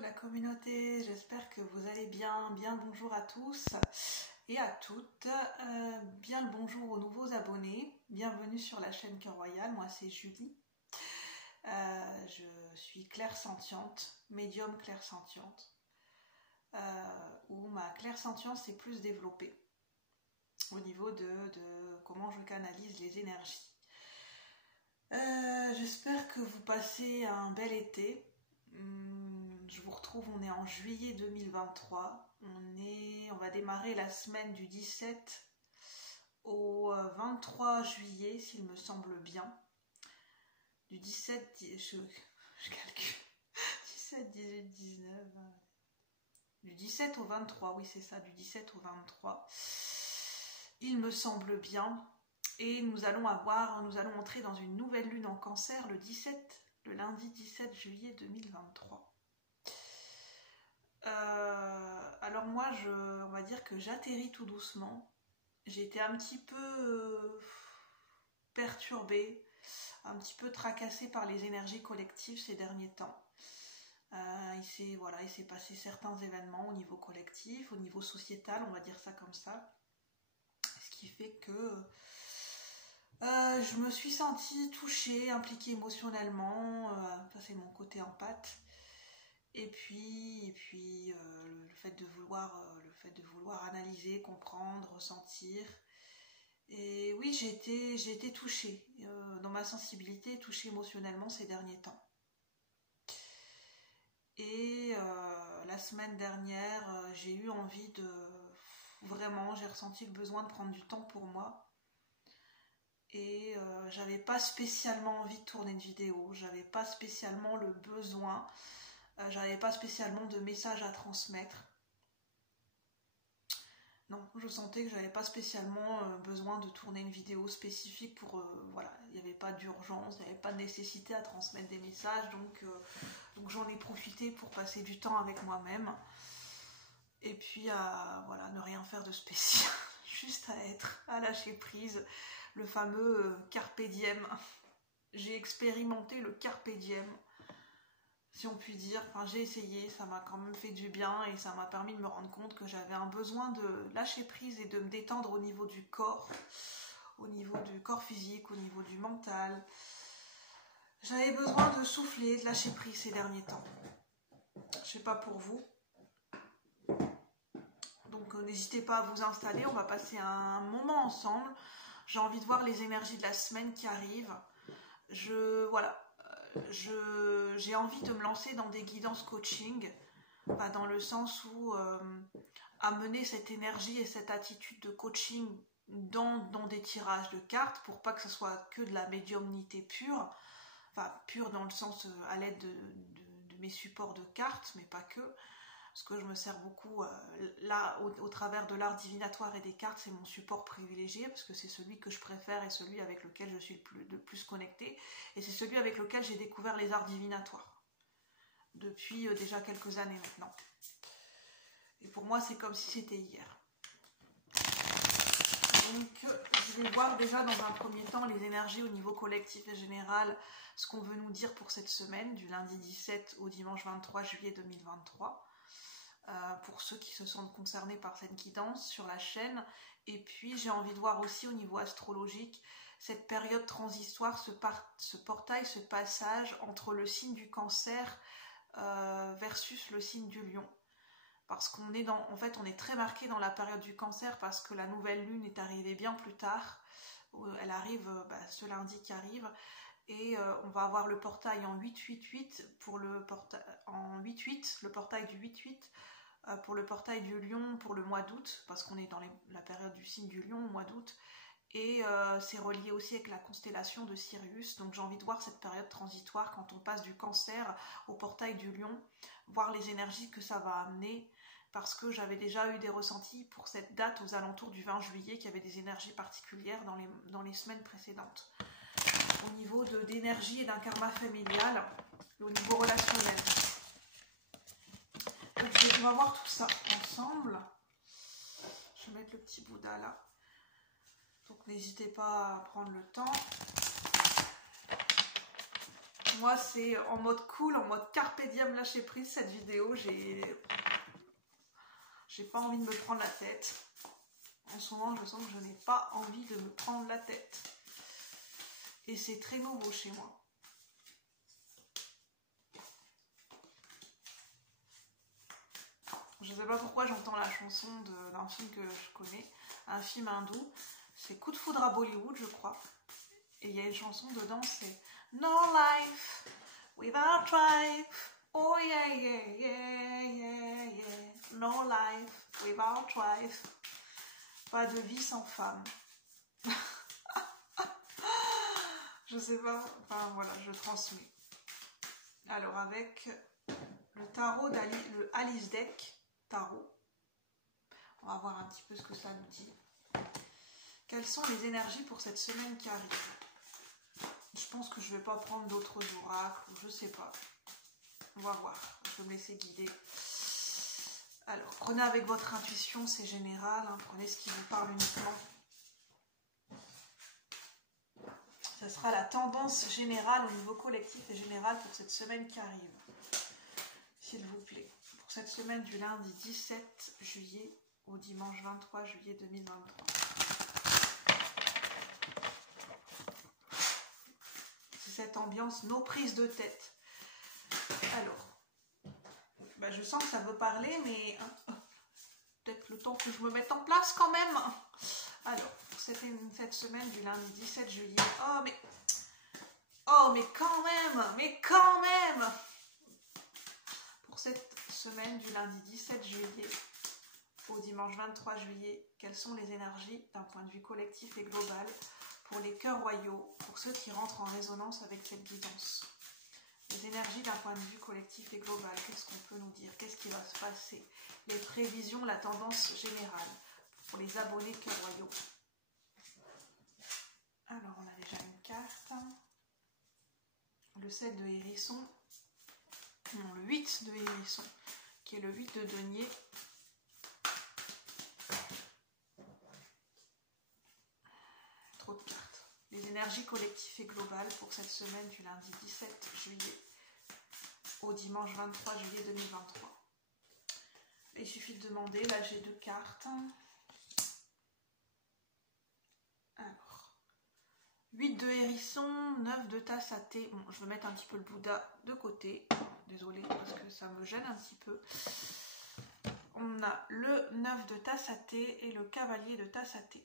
la communauté, j'espère que vous allez bien. Bien bonjour à tous et à toutes. Bien le bonjour aux nouveaux abonnés. Bienvenue sur la chaîne Cœur Royal. Moi c'est Julie. Je suis clairsentiente, médium clairsentiente, où ma clairsentience est plus développée au niveau de comment je canalise les énergies. J'espère que vous passez un bel été. Je vous retrouve, on est en juillet 2023. On va démarrer la semaine du 17 au 23 juillet, s'il me semble bien. Du 17, je calcule. 17, 18, 19. Du 17 au 23, oui c'est ça, du 17 au 23. Il me semble bien. Et nous allons entrer dans une nouvelle lune en Cancer le lundi 17 juillet 2023. Alors moi, on va dire que j'atterris tout doucement. J'ai été un petit peu perturbée, un petit peu tracassée par les énergies collectives ces derniers temps. Il s'est passé certains événements au niveau collectif, au niveau sociétal, on va dire ça comme ça. Ce qui fait que je me suis sentie touchée, impliquée émotionnellement, ça c'est mon côté empathe. Et puis le fait de vouloir analyser, comprendre, ressentir. Et oui, j'ai été touchée dans ma sensibilité, touchée émotionnellement ces derniers temps. Et la semaine dernière, j'ai eu envie j'ai ressenti le besoin de prendre du temps pour moi. Et j'avais pas spécialement envie de tourner une vidéo, j'avais pas spécialement le besoin, j'avais pas spécialement de message à transmettre. Non, je sentais que j'avais pas spécialement besoin de tourner une vidéo spécifique pour... voilà, il n'y avait pas d'urgence, il n'y avait pas de nécessité à transmettre des messages, donc j'en ai profité pour passer du temps avec moi-même. Et puis voilà, ne rien faire de spécial, juste à être, à lâcher prise. Le fameux carpe diem. J'ai expérimenté le carpe diem, si on peut dire. Enfin, j'ai essayé, ça m'a quand même fait du bien et ça m'a permis de me rendre compte que j'avais un besoin de lâcher prise et de me détendre au niveau du corps physique, au niveau du mental. J'avais besoin de souffler, de lâcher prise ces derniers temps. Je sais pas pour vous. Donc n'hésitez pas à vous installer, on va passer un moment ensemble. J'ai envie de voir les énergies de la semaine qui arrivent. J'ai envie de me lancer dans des guidances coaching, dans le sens où amener cette énergie et cette attitude de coaching dans des tirages de cartes pour pas que ce soit que de la médiumnité pure, pure dans le sens à l'aide de mes supports de cartes, mais pas que. Parce que je me sers beaucoup là au travers de l'art divinatoire et des cartes, c'est mon support privilégié parce que c'est celui que je préfère et celui avec lequel je suis le plus connectée, et c'est celui avec lequel j'ai découvert les arts divinatoires depuis déjà quelques années maintenant. Et pour moi c'est comme si c'était hier. Donc je vais voir déjà dans un premier temps les énergies au niveau collectif et général, ce qu'on veut nous dire pour cette semaine du lundi 17 au dimanche 23 juillet 2023. Pour ceux qui se sentent concernés par cette guidance sur la chaîne. Et puis j'ai envie de voir aussi au niveau astrologique cette période transitoire, ce portail, ce passage entre le signe du Cancer versus le signe du Lion. Parce qu'on est on est très marqué dans la période du Cancer parce que la nouvelle lune est arrivée bien plus tard. Elle arrive ce lundi qui arrive. Et on va avoir le portail en 8-8-8 pour le portail du 8-8 pour le portail du Lion pour le mois d'août, parce qu'on est dans la période du signe du Lion au mois d'août, et c'est relié aussi avec la constellation de Sirius. Donc j'ai envie de voir cette période transitoire quand on passe du Cancer au portail du Lion, voir les énergies que ça va amener, parce que j'avais déjà eu des ressentis pour cette date aux alentours du 20 juillet, qui avait des énergies particulières dans les semaines précédentes. Au niveau d'énergie et d'un karma familial, et au niveau relationnel. Donc on va voir tout ça ensemble. Je vais mettre le petit Bouddha là. Donc n'hésitez pas à prendre le temps. Moi, c'est en mode cool, en mode carpe diem lâcher prise cette vidéo. J'ai pas envie de me prendre la tête. En ce moment, je sens que je n'ai pas envie de me prendre la tête. Et c'est très nouveau chez moi. Je ne sais pas pourquoi j'entends la chanson d'un film que je connais, un film hindou. C'est Coup de foudre à Bollywood, je crois. Et il y a une chanson dedans, c'est No life without life. Oh yeah, yeah, yeah, yeah, yeah. No life without life. Pas de vie sans femme. Je sais pas, enfin voilà, je transmets. Alors avec le tarot le Alice Deck tarot, on va voir un petit peu ce que ça nous dit. Quelles sont les énergies pour cette semaine qui arrive? Je pense que je ne vais pas prendre d'autres oracles, je sais pas. On va voir, je vais me laisser guider. Alors, prenez avec votre intuition, c'est général, hein, prenez ce qui vous parle uniquement. Ça sera la tendance générale au niveau collectif et général pour cette semaine qui arrive. S'il vous plaît. Pour cette semaine du lundi 17 juillet au dimanche 23 juillet 2023. C'est cette ambiance, nos prises de tête. Alors, bah je sens que ça veut parler, mais peut-être le temps que je me mette en place quand même. Alors, pour cette semaine du lundi 17 juillet. Oh, mais quand même. Pour cette semaine du lundi 17 juillet au dimanche 23 juillet, quelles sont les énergies d'un point de vue collectif et global pour les cœurs royaux, pour ceux qui rentrent en résonance avec cette guidance? Les énergies d'un point de vue collectif et global, qu'est-ce qu'on peut nous dire? Qu'est-ce qui va se passer? Les prévisions, la tendance générale pour les abonnés cœurs royaux. Alors, on a déjà une carte. Le 7 de hérisson. Non, le 8 de hérisson, qui est le 8 de denier. Trop de cartes. Les énergies collectives et globales pour cette semaine du lundi 17 juillet au dimanche 23 juillet 2023. Il suffit de demander, là j'ai 2 cartes. Alors, 8 de hérisson, 9 de tasse à thé. Bon, je vais mettre un petit peu le Bouddha de côté. Désolée parce que ça me gêne un petit peu. On a le 9 de tasse à thé et le cavalier de tasse à thé.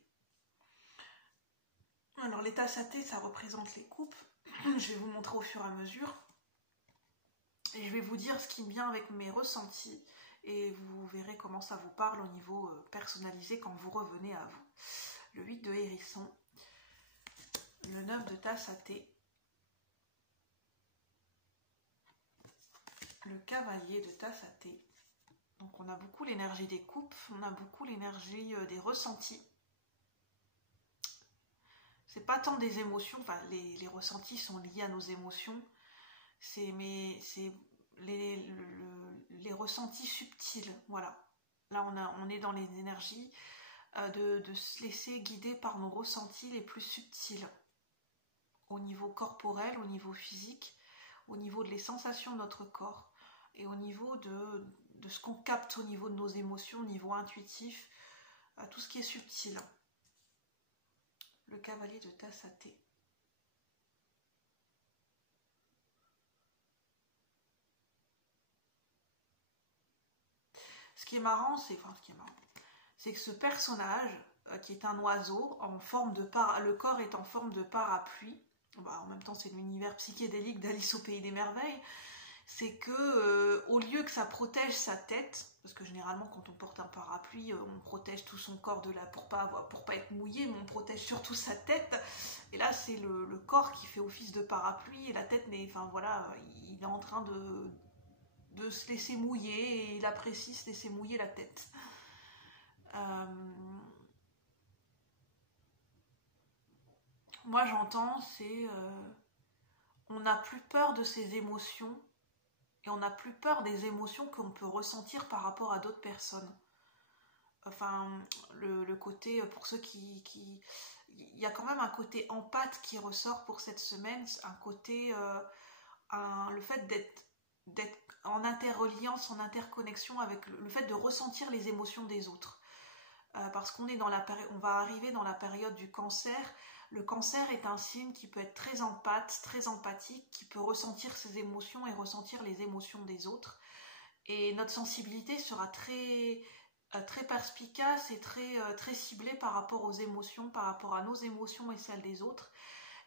Alors les tasses à thé, ça représente les coupes. Je vais vous montrer au fur et à mesure. Et je vais vous dire ce qui me vient avec mes ressentis. Et vous verrez comment ça vous parle au niveau personnalisé quand vous revenez à vous. Le 8 de hérisson. Le 9 de tasse à thé. Le cavalier de tasse à thé. Donc on a beaucoup l'énergie des coupes, on a beaucoup l'énergie des ressentis. C'est pas tant des émotions, enfin les ressentis sont liés à nos émotions, mais c'est les ressentis subtils, voilà. Là on est dans les énergies de se laisser guider par nos ressentis les plus subtils. Au niveau corporel, au niveau physique, au niveau des sensations de notre corps et au niveau de ce qu'on capte au niveau de nos émotions, au niveau intuitif, tout ce qui est subtil. Le cavalier de tasse à thé. Ce qui est marrant, c'est que ce personnage, qui est un oiseau, en forme de le corps est en forme de parapluie. Bah, en même temps, c'est l'univers psychédélique d'Alice au Pays des Merveilles. C'est que au lieu que ça protège sa tête, parce que généralement quand on porte un parapluie, on protège tout son corps pour pas être mouillé, mais on protège surtout sa tête. Et là c'est le corps qui fait office de parapluie et la tête, enfin voilà, il est en train de se laisser mouiller et il apprécie se laisser mouiller la tête. Moi j'entends, c'est on n'a plus peur de ses émotions. Et on n'a plus peur des émotions qu'on peut ressentir par rapport à d'autres personnes. Enfin, le côté, pour ceux qui... Il y a quand même un côté empathe qui ressort pour cette semaine, un côté le fait d'être en interreliance, en interconnexion avec le fait de ressentir les émotions des autres. Parce qu'on est on va arriver dans la période du cancer. Le cancer est un signe qui peut être très empathique, qui peut ressentir ses émotions et ressentir les émotions des autres. Et notre sensibilité sera très perspicace et très ciblée par rapport aux émotions, par rapport à nos émotions et celles des autres.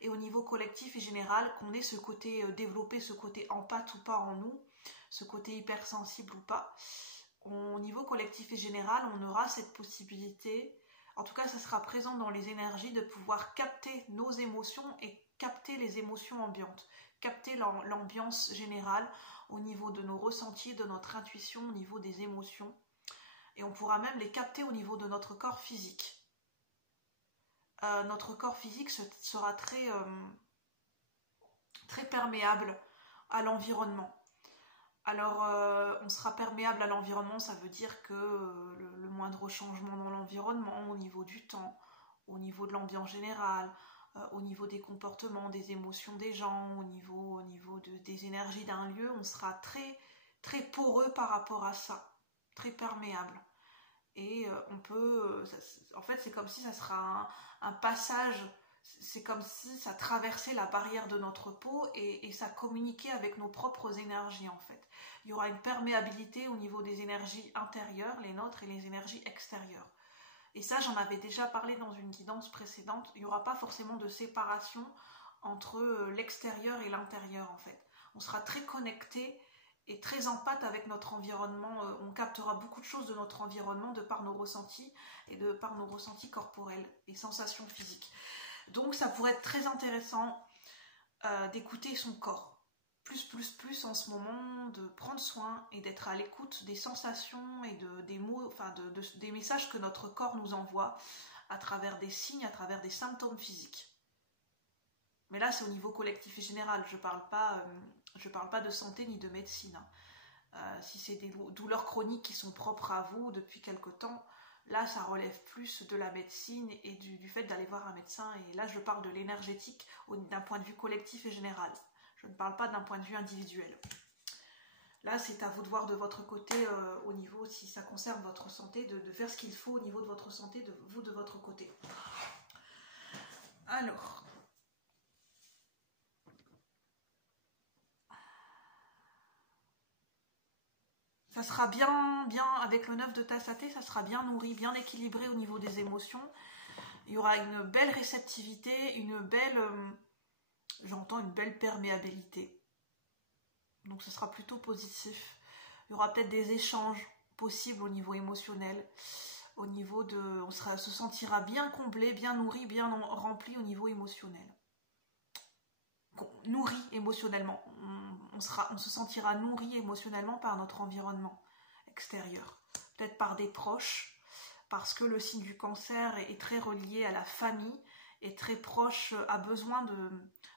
Et au niveau collectif et général, qu'on ait ce côté développé, ce côté empathe ou pas en nous, ce côté hypersensible ou pas, au niveau collectif et général, on aura cette possibilité, en tout cas ça sera présent dans les énergies, de pouvoir capter nos émotions et capter les émotions ambiantes, capter l'ambiance générale au niveau de nos ressentis, de notre intuition, au niveau des émotions, et on pourra même les capter au niveau de notre corps physique. Notre corps physique sera très perméable à l'environnement. Alors, on sera perméable à l'environnement, ça veut dire que le moindre changement dans l'environnement, au niveau du temps, au niveau de l'ambiance générale, au niveau des comportements, des émotions des gens, au niveau des énergies d'un lieu, on sera très, très poreux par rapport à ça, très perméable. Et on peut, en fait, c'est comme si ça sera un passage, c'est comme si ça traversait la barrière de notre peau et ça communiquait avec nos propres énergies, en fait. Il y aura une perméabilité au niveau des énergies intérieures, les nôtres, et les énergies extérieures. Et ça, j'en avais déjà parlé dans une guidance précédente. Il n'y aura pas forcément de séparation entre l'extérieur et l'intérieur, en fait. On sera très connecté et très empathe avec notre environnement. On captera beaucoup de choses de notre environnement de par nos ressentis et de par nos ressentis corporels et sensations physiques. Donc ça pourrait être très intéressant d'écouter son corps. Plus en ce moment, de prendre soin et d'être à l'écoute des sensations et des mots, des messages que notre corps nous envoie à travers des signes, à travers des symptômes physiques. Mais là, c'est au niveau collectif et général. Je parle pas de santé ni de médecine. Si c'est des douleurs chroniques qui sont propres à vous depuis quelque temps, là, ça relève plus de la médecine et du fait d'aller voir un médecin. Et là, je parle de l'énergétique d'un point de vue collectif et général. Je ne parle pas d'un point de vue individuel. Là, c'est à vous de voir de votre côté, au niveau, si ça concerne votre santé, de faire ce qu'il faut au niveau de votre santé, de votre côté. Alors... ça sera bien, avec le 9 de tasse à thé, ça sera bien nourri, bien équilibré au niveau des émotions. Il y aura une belle réceptivité, une belle perméabilité. Donc ce sera plutôt positif. Il y aura peut-être des échanges possibles au niveau émotionnel. On se sentira bien comblé, bien nourri, bien rempli au niveau émotionnel. Nourri émotionnellement. On se sentira nourri émotionnellement par notre environnement extérieur. Peut-être par des proches, parce que le signe du cancer est très relié à la famille, est très proche, a besoin de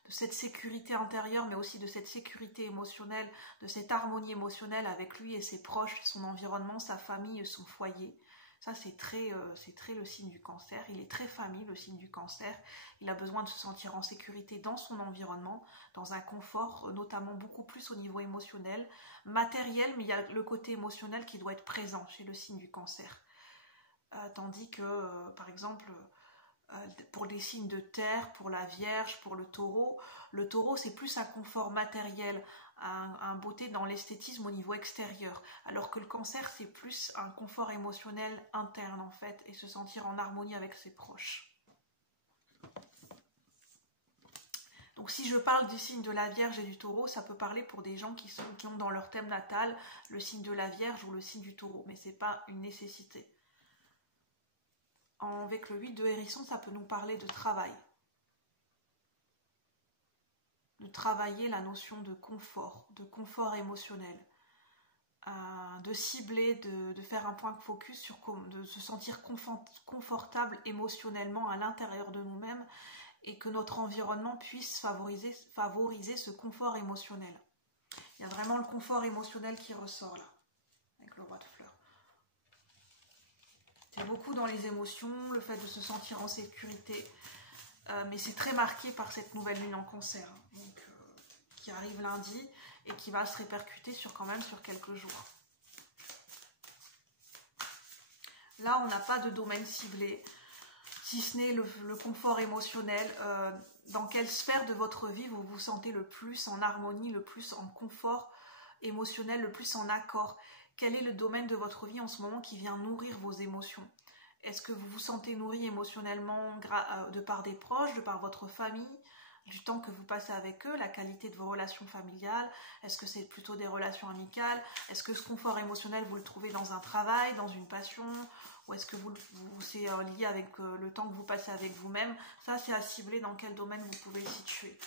cette sécurité intérieure, mais aussi de cette sécurité émotionnelle, de cette harmonie émotionnelle avec lui et ses proches, son environnement, sa famille, son foyer. Ça, c'est très le signe du cancer. Il est très famille, le signe du cancer. Il a besoin de se sentir en sécurité dans son environnement, dans un confort, notamment beaucoup plus au niveau émotionnel, matériel, mais il y a le côté émotionnel qui doit être présent chez le signe du cancer. Tandis que, par exemple, pour les signes de terre, pour la Vierge, pour le taureau, c'est plus un confort matériel, un beauté dans l'esthétisme au niveau extérieur, alors que le cancer c'est plus un confort émotionnel interne en fait, et se sentir en harmonie avec ses proches. Donc si je parle du signe de la Vierge et du taureau, ça peut parler pour des gens qui ont dans leur thème natal le signe de la Vierge ou le signe du taureau, mais c'est pas une nécessité. Avec le 8 de hérisson, ça peut nous parler de travail. De travailler la notion de confort émotionnel, de cibler, de faire un point de focus de se sentir confortable émotionnellement à l'intérieur de nous-mêmes et que notre environnement puisse favoriser ce confort émotionnel. Il y a vraiment le confort émotionnel qui ressort là, avec le roi de fleurs. C'est beaucoup dans les émotions, le fait de se sentir en sécurité, mais c'est très marqué par cette nouvelle lune en cancer, donc, qui arrive lundi et qui va se répercuter quand même sur quelques jours. Là, on n'a pas de domaine ciblé, si ce n'est le confort émotionnel. Dans quelle sphère de votre vie vous vous sentez le plus en harmonie, le plus en confort émotionnel, le plus en accord? Quel est le domaine de votre vie en ce moment qui vient nourrir vos émotions? Est-ce que vous vous sentez nourri émotionnellement de par des proches, de par votre famille, du temps que vous passez avec eux, la qualité de vos relations familiales? Est-ce que c'est plutôt des relations amicales? Est-ce que ce confort émotionnel, vous le trouvez dans un travail, dans une passion? Ou est-ce que c'est lié avec le temps que vous passez avec vous-même? Ça, c'est à cibler dans quel domaine vous pouvez le situer.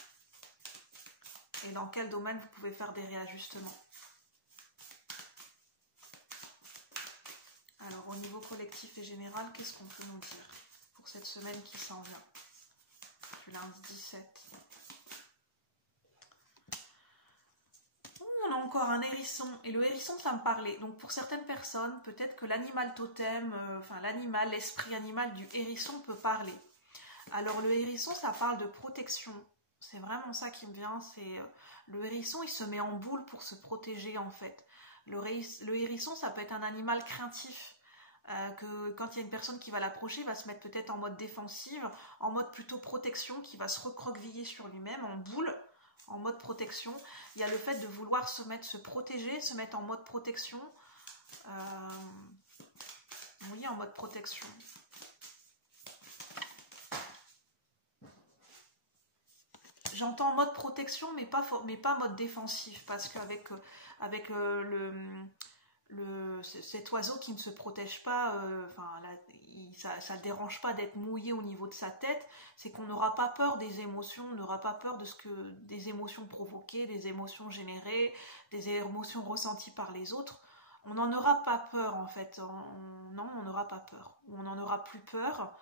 Et dans quel domaine vous pouvez faire des réajustements. Alors, au niveau collectif et général, qu'est-ce qu'on peut nous dire pour cette semaine qui s'en vient, du lundi 17? On a encore un hérisson, et le hérisson, ça me parlait. Donc, pour certaines personnes, peut-être que l'animal totem, l'animal, l'esprit animal du hérisson peut parler. Alors, le hérisson, ça parle de protection. C'est vraiment ça qui me vient. Le hérisson, il se met en boule pour se protéger, en fait. Le hérisson, ça peut être un animal craintif, que quand il y a une personne qui va l'approcher, il va se mettre peut-être en mode défensive, en mode plutôt protection, qui va se recroqueviller sur lui-même, en boule, en mode protection. Il y a le fait de vouloir se protéger, se mettre en mode protection. Oui, en mode protection. J'entends mode protection, mais pas mode défensif, parce qu'avec cet oiseau qui ne se protège pas, ça ne le dérange pas d'être mouillé au niveau de sa tête, c'est qu'on n'aura pas peur des émotions, on n'aura pas peur des émotions provoquées, des émotions générées, des émotions ressenties par les autres. On n'en aura pas peur, en fait. Non, on n'aura pas peur. Ou on n'en aura plus peur.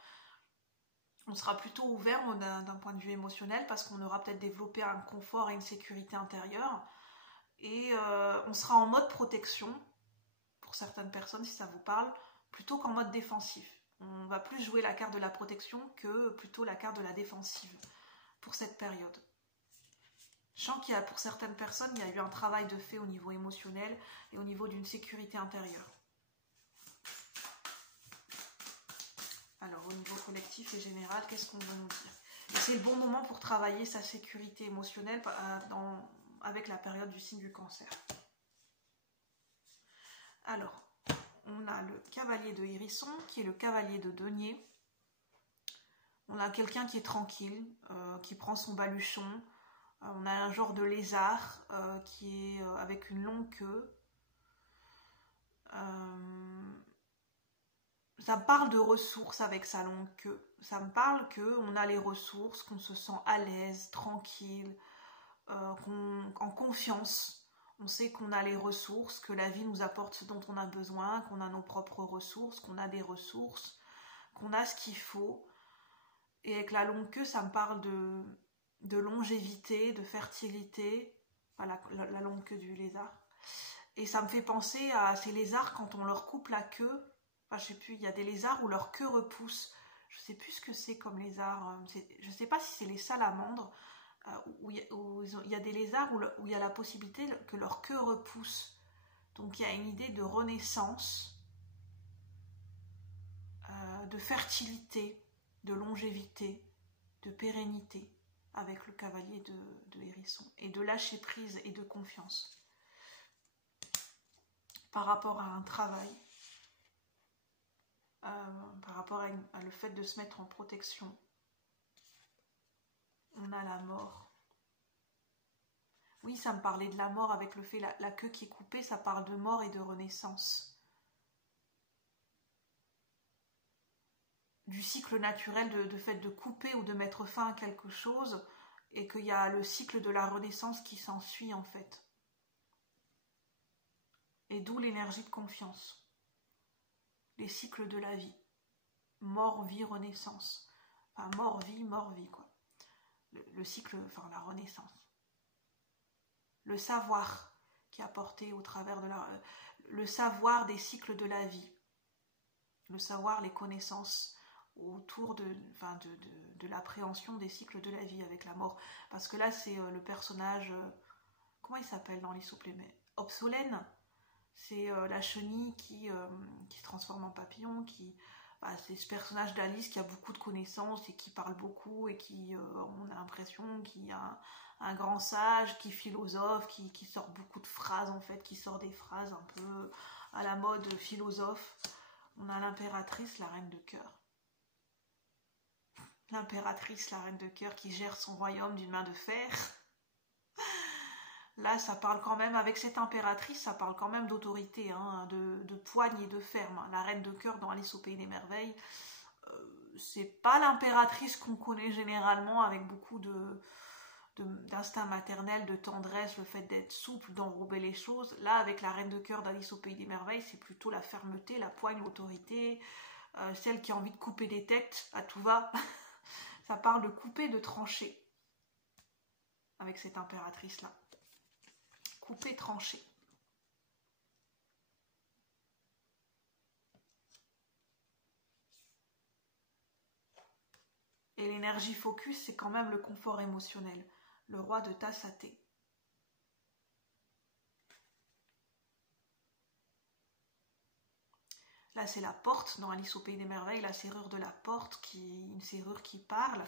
On sera plutôt ouvert d'un point de vue émotionnel parce qu'on aura peut-être développé un confort et une sécurité intérieure. Et on sera en mode protection, pour certaines personnes, si ça vous parle, plutôt qu'en mode défensif. On va plus jouer la carte de la protection que plutôt la carte de la défensive pour cette période. Je sens qu'il y a, pour certaines personnes, il y a eu un travail de fait au niveau émotionnel et au niveau d'une sécurité intérieure. Alors, au niveau collectif et général, qu'est-ce qu'on veut nous dire? Et c'est le bon moment pour travailler sa sécurité émotionnelle avec la période du signe du Cancer. Alors, on a le cavalier de hérisson, qui est le cavalier de denier. On a quelqu'un qui est tranquille, qui prend son baluchon. On a un genre de lézard qui est avec une longue queue. Ça me parle de ressources avec sa longue queue. Ça me parle qu'on a les ressources, qu'on se sent à l'aise, tranquille, en confiance. On sait qu'on a les ressources, que la vie nous apporte ce dont on a besoin, qu'on a nos propres ressources, qu'on a des ressources, qu'on a ce qu'il faut. Et avec la longue queue, ça me parle de longévité, de fertilité. Voilà, la longue queue du lézard. Et ça me fait penser à ces lézards quand on leur coupe la queue. Enfin, je sais plus, il y a des lézards où leur queue repousse. Je sais plus ce que c'est comme lézard. Je sais pas si c'est les salamandres, où il y a des lézards où il y a la possibilité que leur queue repousse. Donc il y a une idée de renaissance, de fertilité, de longévité, de pérennité avec le cavalier de hérisson. Et de lâcher prise et de confiance. Par rapport à un travail. Par rapport à le fait de se mettre en protection. On a la mort. Oui, ça me parlait de la mort avec le fait, la queue qui est coupée, ça parle de mort et de renaissance. Du cycle naturel de fait de couper ou de mettre fin à quelque chose, et qu'il y a le cycle de la renaissance qui s'ensuit en fait. Et d'où l'énergie de confiance. Les cycles de la vie. Mort, vie, renaissance. Enfin, mort, vie, quoi. Le cycle, enfin la renaissance. Le savoir qui est apporté au travers de le savoir des cycles de la vie. Le savoir, les connaissances autour de l'appréhension des cycles de la vie avec la mort. Parce que là, c'est le personnage comment il s'appelle dans les souples, mais obsolène. C'est la chenille qui se transforme en papillon, c'est ce personnage d'Alice qui a beaucoup de connaissances et qui parle beaucoup et qui, on a l'impression qu'il y a un grand sage, qui philosophe, qui sort beaucoup de phrases en fait, qui sort des phrases un peu à la mode philosophe. On a l'impératrice, la reine de cœur. L'impératrice, la reine de cœur qui gère son royaume d'une main de fer. Là, ça parle quand même, avec cette impératrice, ça parle quand même d'autorité, hein, de poigne et de ferme. La reine de cœur dans Alice au Pays des Merveilles, c'est pas l'impératrice qu'on connaît généralement avec beaucoup d'instinct maternel, de tendresse, le fait d'être souple, d'enrober les choses. Là, avec la reine de cœur d'Alice au Pays des Merveilles, c'est plutôt la fermeté, la poigne, l'autorité, celle qui a envie de couper des têtes à tout va. Ça parle de couper, de trancher avec cette impératrice-là. Couper, trancher. Et l'énergie focus, c'est quand même le confort émotionnel. Le roi de tasse à thé. Là, c'est la porte dans Alice au Pays des Merveilles, la serrure de la porte, une serrure qui parle.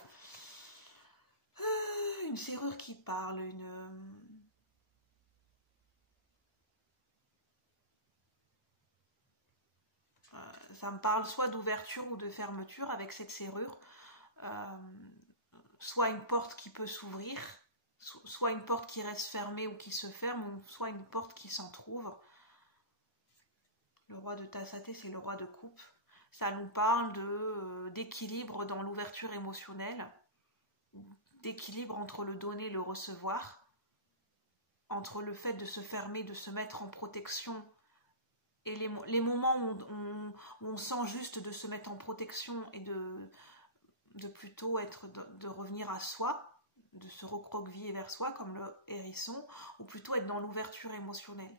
Une serrure qui parle, ça me parle soit d'ouverture ou de fermeture avec cette serrure. Soit une porte qui peut s'ouvrir, soit une porte qui reste fermée ou qui se ferme, ou soit une porte qui s'entrouvre. Le roi de tasse à thé, c'est le roi de coupe. Ça nous parle d'équilibre dans l'ouverture émotionnelle, d'équilibre entre le donner et le recevoir, entre le fait de se fermer, de se mettre en protection, et les moments où on sent juste de se mettre en protection et de plutôt de revenir à soi, de se recroqueviller vers soi comme le hérisson, ou plutôt être dans l'ouverture émotionnelle.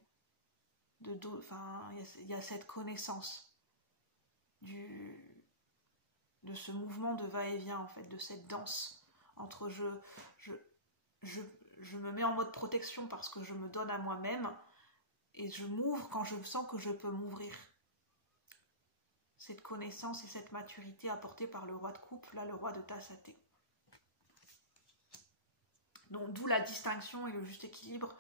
Il y a cette connaissance de ce mouvement de va-et-vient en fait, de cette danse entre je me mets en mode protection parce que je me donne à moi-même et je m'ouvre quand je sens que je peux m'ouvrir. Cette connaissance et cette maturité apportée par le roi de coupe, là le roi de tasse à thé. Donc d'où la distinction et le juste équilibre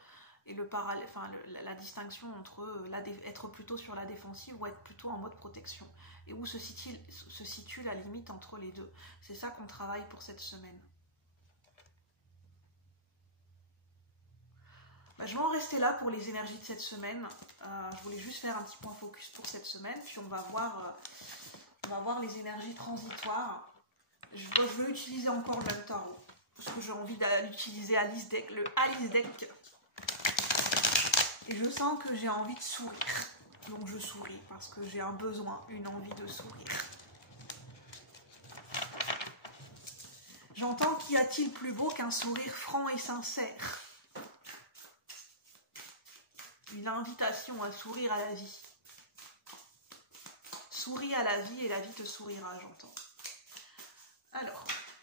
et la distinction entre être plutôt sur la défensive ou être plutôt en mode protection. Et où se situe la limite entre les deux. C'est ça qu'on travaille pour cette semaine. Je vais en rester là pour les énergies de cette semaine. Je voulais juste faire un petit point focus pour cette semaine, puis on va voir les énergies transitoires. Je veux utiliser encore le même tarot, parce que j'ai envie d'utiliser le Alice Deck. Et je sens que j'ai envie de sourire. Donc je souris, parce que j'ai un besoin, une envie de sourire. J'entends qu'y a-t-il plus beau qu'un sourire franc et sincère? Une invitation à sourire à la vie. Souris à la vie et la vie te sourira, j'entends.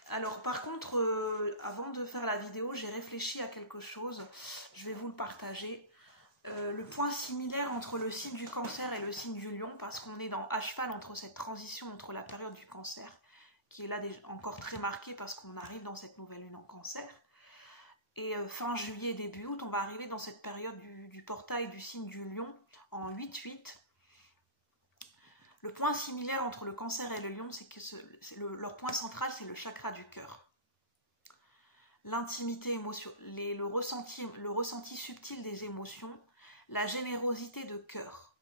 Alors par contre, avant de faire la vidéo, j'ai réfléchi à quelque chose. Je vais vous le partager. Le point similaire entre le signe du cancer et le signe du lion, parce qu'on est à cheval entre cette transition entre la période du cancer, qui est là encore très marquée parce qu'on arrive dans cette nouvelle lune en cancer, et fin juillet, début août, on va arriver dans cette période du portail du signe du lion en 8-8. Le point similaire entre le cancer et le lion, c'est que leur point central, c'est le chakra du cœur. L'intimité émotionnelle, le ressenti subtil des émotions, la générosité de cœur,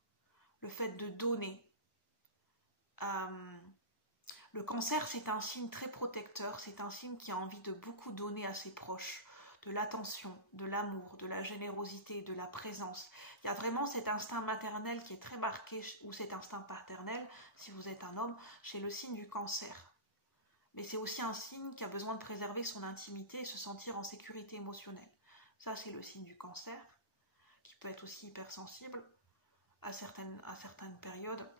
le fait de donner. Le cancer, c'est un signe très protecteur, c'est un signe qui a envie de beaucoup donner à ses proches, de l'attention, de l'amour, de la générosité, de la présence. Il y a vraiment cet instinct maternel qui est très marqué, ou cet instinct paternel, si vous êtes un homme, chez le signe du cancer. Mais c'est aussi un signe qui a besoin de préserver son intimité et se sentir en sécurité émotionnelle. Ça, c'est le signe du cancer, qui peut être aussi hypersensible à certaines périodes.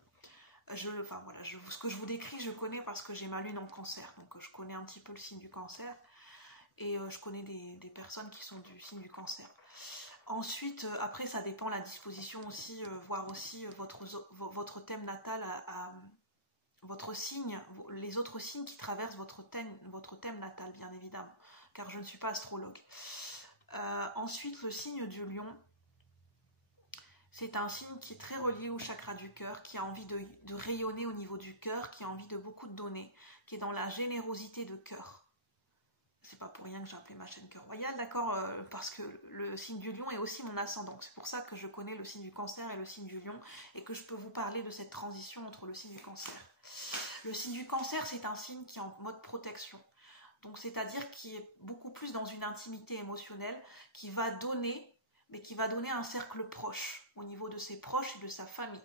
Ce que je vous décris, je connais parce que j'ai ma lune en cancer, donc je connais un petit peu le signe du cancer et je connais des personnes qui sont du signe du cancer. Ensuite, après, ça dépend la disposition aussi, voir aussi votre thème natal à votre signe, les autres signes qui traversent votre thème natal, bien évidemment, car je ne suis pas astrologue. Ensuite, le signe du lion, c'est un signe qui est très relié au chakra du cœur, qui a envie de rayonner au niveau du cœur, qui a envie de beaucoup de donner, qui est dans la générosité de cœur. C'est pas pour rien que j'ai appelé ma chaîne Cœur Royal, d'accord, parce que le signe du lion est aussi mon ascendant. C'est pour ça que je connais le signe du cancer et le signe du lion et que je peux vous parler de cette transition entre le signe du cancer. Le signe du cancer, c'est un signe qui est en mode protection. Donc, c'est-à-dire qui est beaucoup plus dans une intimité émotionnelle, qui va donner, mais qui va donner un cercle proche au niveau de ses proches et de sa famille.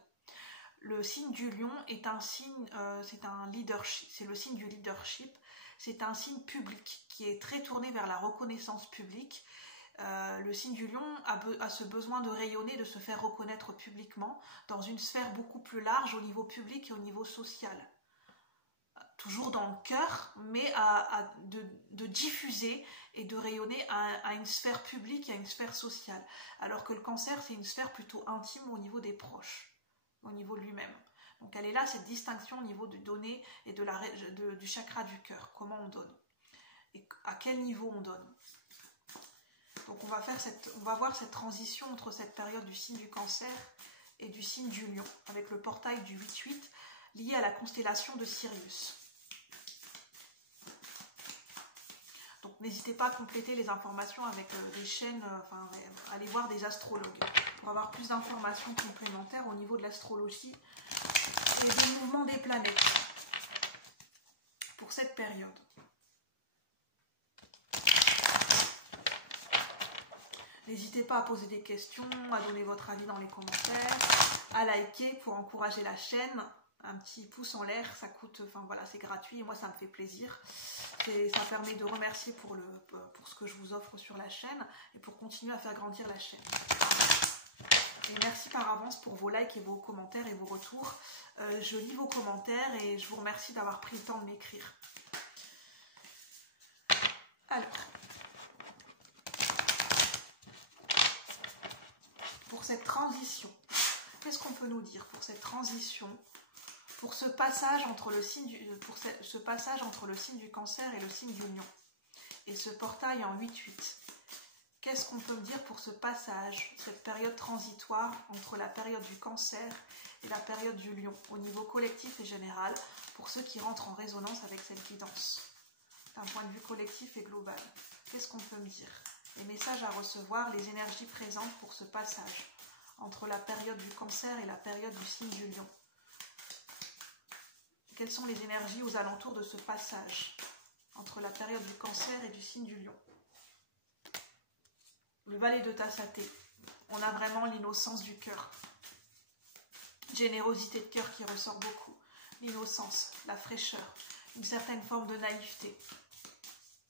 Le signe du lion est un signe, c'est un leadership, c'est le signe du leadership. C'est un signe public qui est très tourné vers la reconnaissance publique. Le signe du lion a ce besoin de rayonner, de se faire reconnaître publiquement dans une sphère beaucoup plus large au niveau public et au niveau social. Toujours dans le cœur, mais de diffuser et de rayonner à une sphère publique et à une sphère sociale. Alors que le cancer, c'est une sphère plutôt intime au niveau des proches, au niveau de lui-même. Donc elle est là, cette distinction au niveau du donner et du chakra du cœur. Comment on donne et à quel niveau on donne. Donc on va voir cette transition entre cette période du signe du cancer et du signe du lion, avec le portail du 8-8 lié à la constellation de Sirius. Donc n'hésitez pas à compléter les informations avec des chaînes, allez voir des astrologues pour avoir plus d'informations complémentaires au niveau de l'astrologie et des mouvements des planètes pour cette période. N'hésitez pas à poser des questions, à donner votre avis dans les commentaires, à liker pour encourager la chaîne. Un petit pouce en l'air, ça coûte, c'est gratuit et moi ça me fait plaisir. Ça permet de remercier pour ce que je vous offre sur la chaîne et pour continuer à faire grandir la chaîne. Et merci par avance pour vos likes et vos commentaires et vos retours. Je lis vos commentaires et je vous remercie d'avoir pris le temps de m'écrire. Alors, pour cette transition, qu'est-ce qu'on peut nous dire pour cette transition, pour ce passage entre le signe du cancer et le signe du lion, et ce portail en 8-8? Qu'est-ce qu'on peut me dire pour ce passage, cette période transitoire entre la période du cancer et la période du lion, au niveau collectif et général, pour ceux qui rentrent en résonance avec cette guidance, d'un point de vue collectif et global? Qu'est-ce qu'on peut me dire? Les messages à recevoir, les énergies présentes pour ce passage entre la période du cancer et la période du signe du lion. Quelles sont les énergies aux alentours de ce passage entre la période du cancer et du signe du lion? Le valet de tasse à thé, on a vraiment l'innocence du cœur. Générosité de cœur qui ressort beaucoup. L'innocence, la fraîcheur, une certaine forme de naïveté,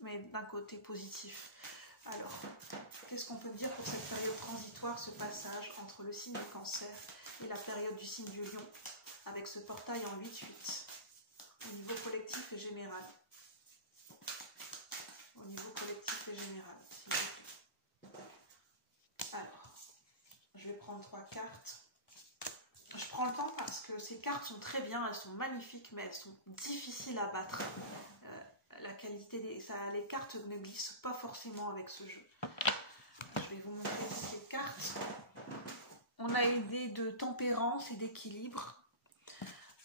mais d'un côté positif. Alors, qu'est-ce qu'on peut dire pour cette période transitoire, ce passage entre le signe du cancer et la période du signe du lion, avec ce portail en 8-8, au niveau collectif et général? Au niveau collectif et général, s'il vous plaît. Alors, je vais prendre 3 cartes. Je prends le temps parce que ces cartes sont très bien, elles sont magnifiques, mais elles sont difficiles à battre. La qualité les cartes ne glissent pas forcément avec ce jeu. Je vais vous montrer ces cartes. On a une idée de tempérance et d'équilibre.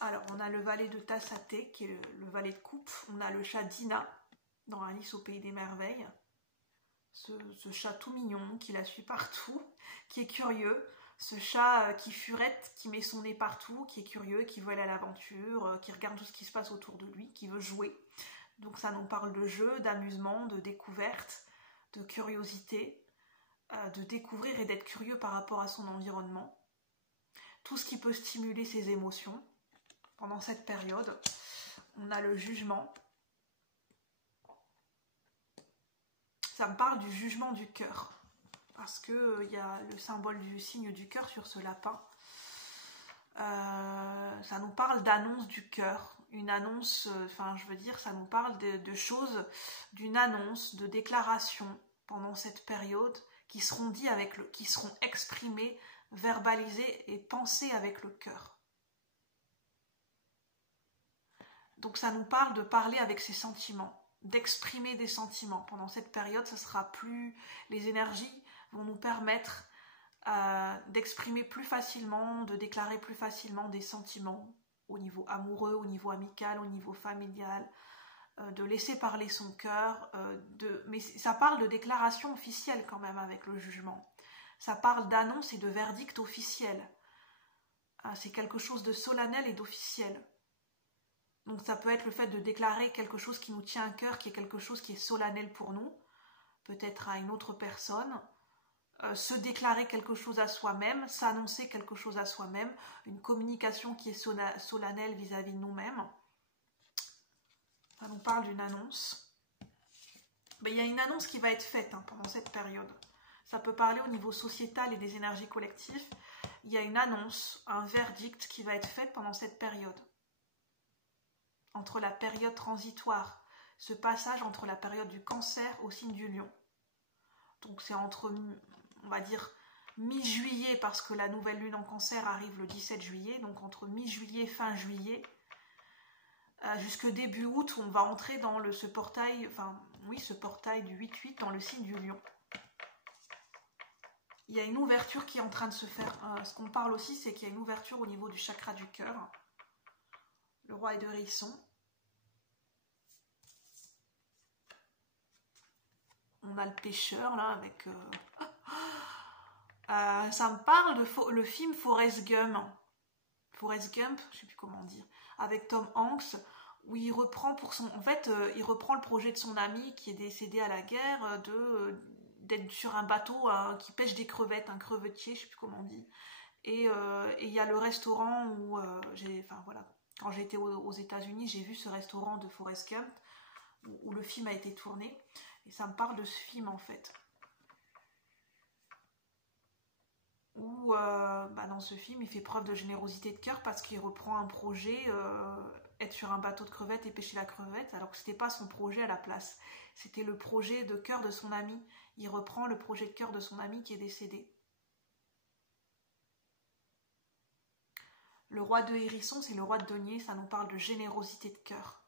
Alors, on a le valet de tasse à thé, qui est le valet de coupe. On a le chat Dina, dans Alice au Pays des Merveilles. Ce chat tout mignon, qui la suit partout, qui est curieux. Ce chat qui furette, qui met son nez partout, qui est curieux, qui veut aller à l'aventure, qui regarde tout ce qui se passe autour de lui, qui veut jouer. Donc ça nous parle de jeu, d'amusement, de découverte, de curiosité, de découvrir et d'être curieux par rapport à son environnement. Tout ce qui peut stimuler ses émotions pendant cette période. On a le jugement. Ça me parle du jugement du cœur. Parce que y a le symbole du signe du cœur sur ce lapin. Ça nous parle d'annonce du cœur. Une annonce, ça nous parle de choses, d'une annonce, de déclaration pendant cette période qui seront dits qui seront exprimés, verbalisés et pensés avec le cœur. Donc ça nous parle de parler avec ses sentiments, d'exprimer des sentiments. Pendant cette période, les énergies vont nous permettre d'exprimer plus facilement, de déclarer plus facilement des sentiments au niveau amoureux, au niveau amical, au niveau familial, de laisser parler son cœur, mais ça parle de déclaration officielle quand même avec le jugement. Ça parle d'annonce et de verdict officiel. C'est quelque chose de solennel et d'officiel. Donc ça peut être le fait de déclarer quelque chose qui nous tient à cœur, qui est quelque chose qui est solennel pour nous, peut-être à une autre personne, se déclarer quelque chose à soi-même, s'annoncer quelque chose à soi-même, une communication qui est solennelle vis-à-vis de nous-mêmes. Ça nous parle d'une annonce. Mais il y a une annonce qui va être faite pendant cette période. Ça peut parler au niveau sociétal et des énergies collectives. Il y a une annonce, un verdict qui va être fait pendant cette période. Entre la période transitoire, ce passage entre la période du Cancer au signe du Lion. Donc c'est entre, on va dire, mi-juillet, parce que la nouvelle lune en Cancer arrive le 17 juillet, donc entre mi-juillet et fin juillet, jusque début août, où on va entrer dans ce portail du 8-8 dans le signe du Lion. Il y a une ouverture qui est en train de se faire. Ce qu'on parle aussi, c'est qu'il y a une ouverture au niveau du chakra du cœur. Le roi de hérisson. On a le pêcheur là avec... ça me parle de le film Forrest Gump. Forrest Gump, je ne sais plus comment dire. Avec Tom Hanks, où il reprend il reprend le projet de son ami qui est décédé à la guerre, d'être sur un bateau qui pêche des crevettes, un crevetier, je ne sais plus comment on dit. Et il y a le restaurant où quand j'ai été aux États-Unis, j'ai vu ce restaurant de Forrest Gump où le film a été tourné. Et ça me parle de ce film en fait. Où dans ce film, il fait preuve de générosité de cœur parce qu'il reprend un projet, être sur un bateau de crevettes et pêcher la crevette, alors que ce n'était pas son projet à la place. C'était le projet de cœur de son ami. Il reprend le projet de cœur de son ami qui est décédé. Le roi de hérisson, c'est le roi de denier, ça nous parle de générosité de cœur.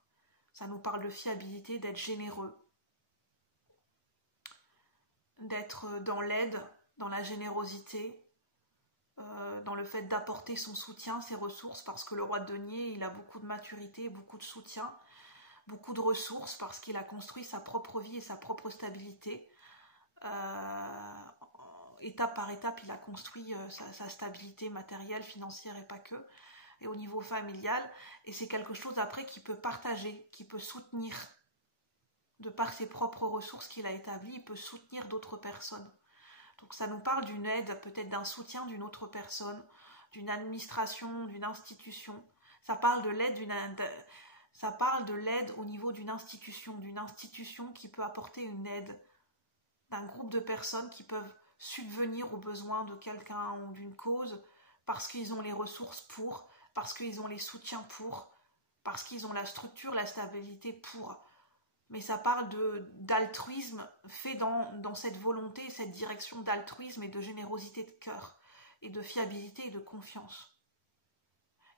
Ça nous parle de fiabilité, d'être généreux. D'être dans l'aide, dans la générosité, dans le fait d'apporter son soutien, ses ressources, parce que le roi de denier, il a beaucoup de maturité, beaucoup de soutien, beaucoup de ressources, parce qu'il a construit sa propre vie et sa propre stabilité. Étape par étape, il a construit sa stabilité matérielle, financière et pas que, et au niveau familial, et c'est quelque chose après qu'il peut partager, qu'il peut soutenir, de par ses propres ressources qu'il a établies, il peut soutenir d'autres personnes. Donc ça nous parle d'une aide, peut-être d'un soutien d'une autre personne, d'une administration, d'une institution. Ça parle de l'aide au niveau d'une institution qui peut apporter une aide, d'un groupe de personnes qui peuvent subvenir aux besoins de quelqu'un ou d'une cause parce qu'ils ont les ressources pour, parce qu'ils ont les soutiens pour, parce qu'ils ont la structure, la stabilité pour. Mais ça parle d'altruisme fait dans cette volonté, cette direction d'altruisme et de générosité de cœur, et de fiabilité et de confiance.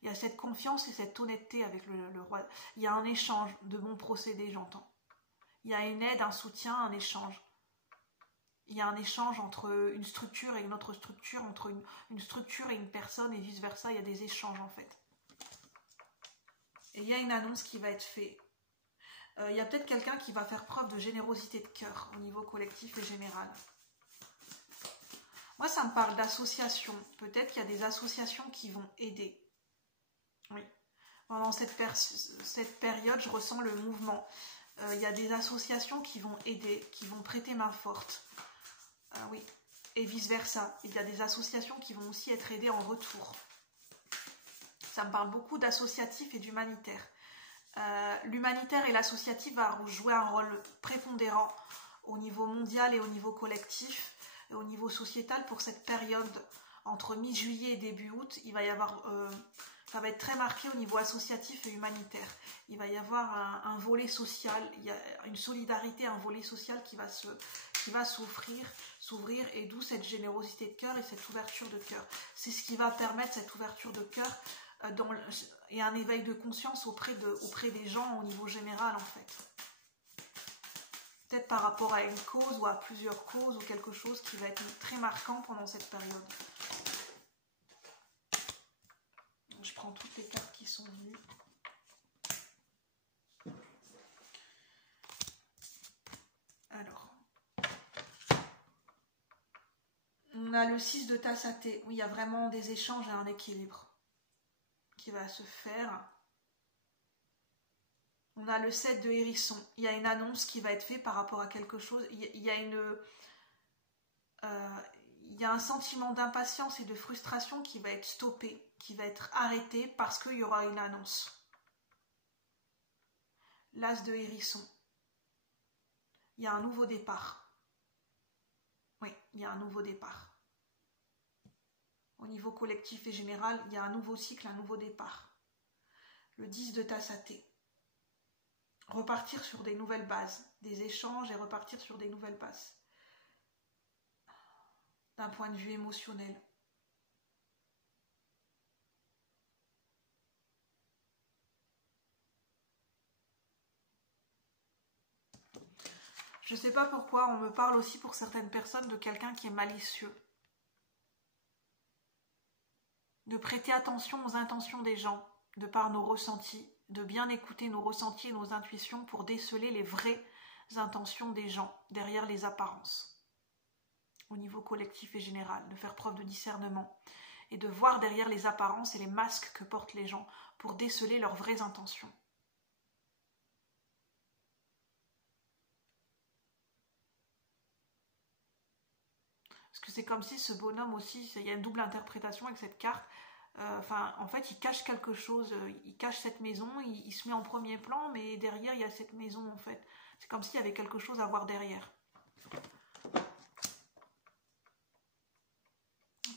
Il y a cette confiance et cette honnêteté avec le roi. Il y a un échange de bons procédés, j'entends. Il y a une aide, un soutien, un échange. Il y a un échange entre une structure et une autre structure, entre une structure et une personne, et vice-versa, il y a des échanges en fait. Et il y a une annonce qui va être faite. Il y a peut-être quelqu'un qui va faire preuve de générosité de cœur au niveau collectif et général. Moi, ça me parle d'associations. Peut-être qu'il y a des associations qui vont aider. Oui. Pendant cette période, je ressens le mouvement. Il y a des associations qui vont aider, qui vont prêter main forte. Oui. Et vice-versa. Il y a des associations qui vont aussi être aidées en retour. Ça me parle beaucoup d'associatif et d'humanitaire. L'humanitaire et l'associatif va jouer un rôle prépondérant au niveau mondial et au niveau collectif et au niveau sociétal pour cette période entre mi-juillet et début août. Il va y avoir, ça va être très marqué au niveau associatif et humanitaire. Il va y avoir un volet social, il y a une solidarité, un volet social qui va qui va s'ouvrir, et d'où cette générosité de cœur et cette ouverture de cœur. C'est ce qui va permettre cette ouverture de cœur et un éveil de conscience auprès des gens au niveau général en fait. Peut-être par rapport à une cause ou à plusieurs causes ou quelque chose qui va être très marquant pendant cette période. Je prends toutes les cartes qui sont venues. Alors, on a le 6 de tasse à thé, où il y a vraiment des échanges et un équilibre qui va se faire. On a le 7 de hérisson, il y a une annonce qui va être faite par rapport à quelque chose, il y a un sentiment d'impatience et de frustration qui va être stoppé, qui va être arrêté parce qu'il y aura une annonce. L'as de hérisson, il y a un nouveau départ. Oui, il y a un nouveau départ. Au niveau collectif et général, il y a un nouveau cycle, un nouveau départ. Le 10 de tasse à thé. Repartir sur des nouvelles bases, des échanges et repartir sur des nouvelles bases. D'un point de vue émotionnel. Je ne sais pas pourquoi, on me parle aussi pour certaines personnes de quelqu'un qui est malicieux. De prêter attention aux intentions des gens, de par nos ressentis, de bien écouter nos ressentis et nos intuitions pour déceler les vraies intentions des gens derrière les apparences. Au niveau collectif et général, de faire preuve de discernement et de voir derrière les apparences et les masques que portent les gens pour déceler leurs vraies intentions. Parce que c'est comme si ce bonhomme aussi, il y a une double interprétation avec cette carte. En fait, il cache quelque chose, il cache cette maison, il se met en premier plan, mais derrière, il y a cette maison, en fait. C'est comme s'il y avait quelque chose à voir derrière.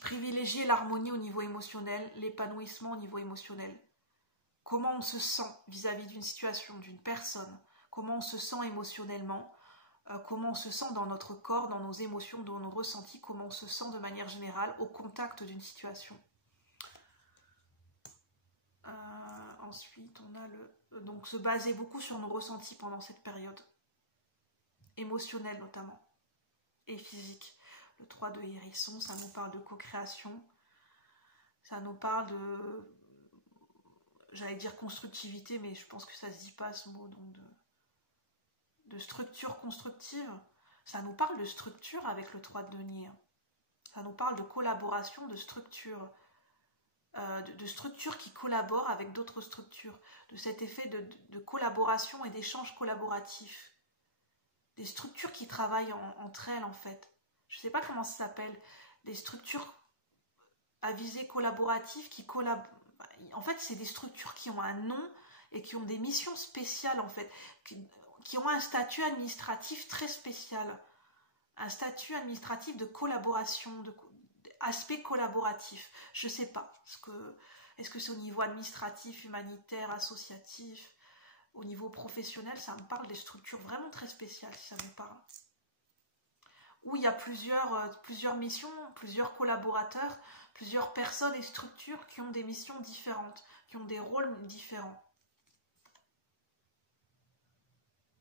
Privilégier l'harmonie au niveau émotionnel, l'épanouissement au niveau émotionnel. Comment on se sent vis-à-vis d'une situation, d'une personne, comment on se sent émotionnellement, comment on se sent dans notre corps, dans nos émotions, dans nos ressentis, comment on se sent de manière générale au contact d'une situation. Ensuite, on a donc se baser beaucoup sur nos ressentis pendant cette période, émotionnelle notamment, et physique. Le 3 de hérisson, ça nous parle de co-création, ça nous parle de, j'allais dire constructivité, mais je pense que ça se dit pas ce mot, donc de structure constructive. Ça nous parle de structure avec le 3 de denier. Ça nous parle de collaboration, de structure. De structures qui collaborent avec d'autres structures, de cet effet de collaboration et d'échange collaboratif. Des structures qui travaillent entre elles en fait. Je ne sais pas comment ça s'appelle. Des structures à visée collaborative qui collaborent. En fait, c'est des structures qui ont un nom et qui ont des missions spéciales en fait. Qui ont un statut administratif très spécial. Un statut administratif de collaboration, aspect collaboratif, je sais pas. Est-ce que c'est au niveau administratif, humanitaire, associatif, au niveau professionnel, ça me parle des structures vraiment très spéciales, si ça vous parle. Où il y a plusieurs missions, plusieurs collaborateurs, plusieurs personnes et structures qui ont des missions différentes, qui ont des rôles différents.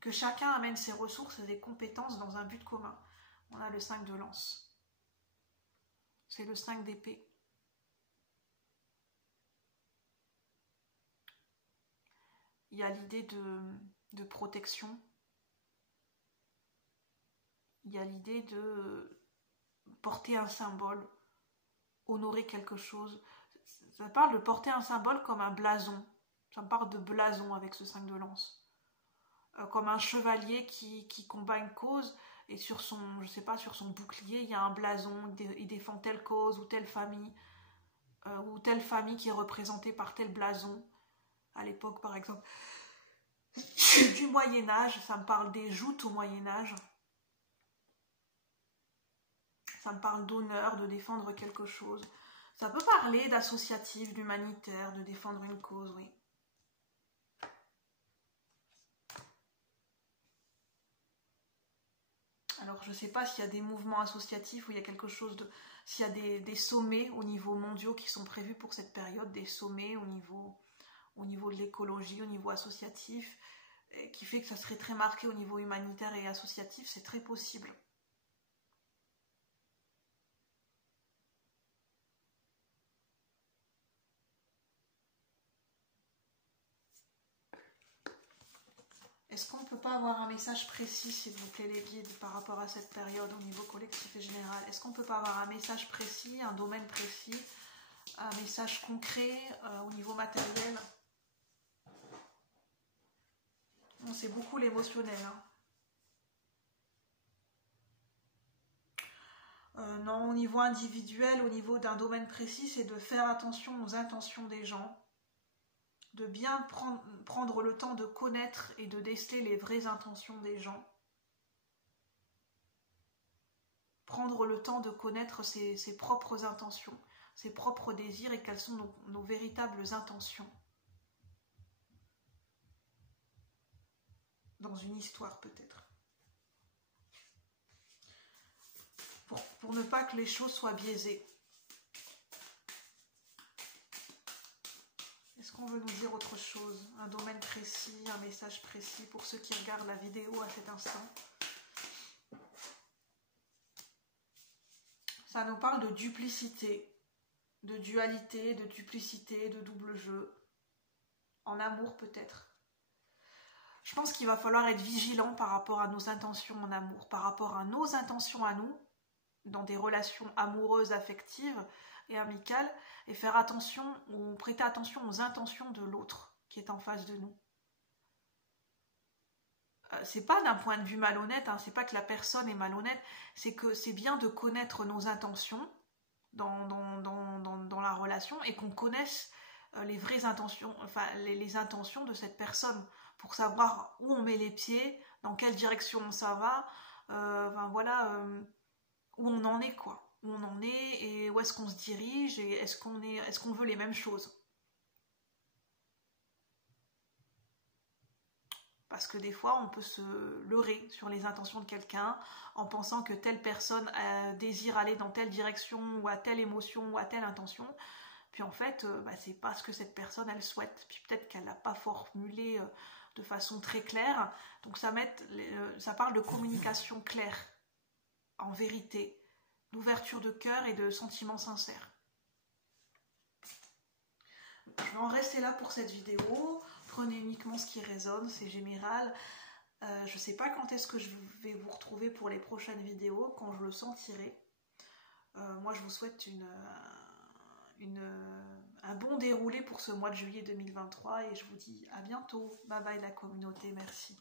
Que chacun amène ses ressources et des compétences dans un but commun. On a le 5 de lance. C'est le 5 d'épée. Il y a l'idée de protection. Il y a l'idée de porter un symbole, honorer quelque chose. Ça parle de porter un symbole comme un blason. Ça me parle de blason avec ce 5 de lance. Comme un chevalier qui combat une cause. Et sur son, je sais pas, sur son bouclier, il y a un blason, il défend telle cause ou telle famille qui est représentée par tel blason. À l'époque, par exemple, du Moyen-Âge, ça me parle des joutes au Moyen-Âge. Ça me parle d'honneur, de défendre quelque chose. Ça peut parler d'associatif, d'humanitaire, de défendre une cause, oui. Alors ailleurs. Je ne sais pas s'il y a des mouvements associatifs, ou il y a quelque chose de... S'il y a des sommets au niveau mondiaux qui sont prévus pour cette période, des sommets au niveau de l'écologie, au niveau associatif, qui fait que ça serait très marqué au niveau humanitaire et associatif, c'est très possible. Est-ce qu'on ne peut pas avoir un message précis, s'il vous plaît, les guides, par rapport à cette période au niveau collectif et général? Est-ce qu'on ne peut pas avoir un message précis, un domaine précis, un message concret au niveau matériel? Bon, c'est beaucoup l'émotionnel. Non, au niveau individuel, au niveau d'un domaine précis, c'est de faire attention aux intentions des gens, de bien prendre le temps de connaître et de déceler les vraies intentions des gens. Prendre le temps de connaître ses propres intentions, ses propres désirs et quelles sont nos véritables intentions. Dans une histoire peut-être. Pour ne pas que les choses soient biaisées. Est-ce qu'on veut nous dire autre chose? Un domaine précis, un message précis pour ceux qui regardent la vidéo à cet instant? Ça nous parle de duplicité, de dualité, de duplicité, de double jeu. En amour peut-être. Je pense qu'il va falloir être vigilant par rapport à nos intentions en amour, par rapport à nos intentions à nous, dans des relations amoureuses, affectives et amicales, et faire attention, ou prêter attention aux intentions de l'autre qui est en face de nous. C'est pas d'un point de vue malhonnête, hein, c'est pas que la personne est malhonnête, c'est que c'est bien de connaître nos intentions dans la relation et qu'on connaisse les vraies intentions, enfin les intentions de cette personne pour savoir où on met les pieds, dans quelle direction ça va, enfin voilà, où on en est quoi, où on en est et où est-ce qu'on se dirige et est-ce qu'on veut les mêmes choses. Parce que des fois, on peut se leurrer sur les intentions de quelqu'un en pensant que telle personne désire aller dans telle direction ou à telle émotion ou à telle intention. Puis en fait, c'est pas ce que cette personne, elle souhaite. Puis peut-être qu'elle l'a pas formulé de façon très claire. Donc ça parle de communication claire, en vérité, d'ouverture de cœur et de sentiments sincères. Je vais en rester là pour cette vidéo. Prenez uniquement ce qui résonne, c'est général. Je ne sais pas quand est-ce que je vais vous retrouver pour les prochaines vidéos, quand je le sentirai. Moi, je vous souhaite un bon déroulé pour ce mois de juillet 2023 et je vous dis à bientôt. Bye bye la communauté, merci.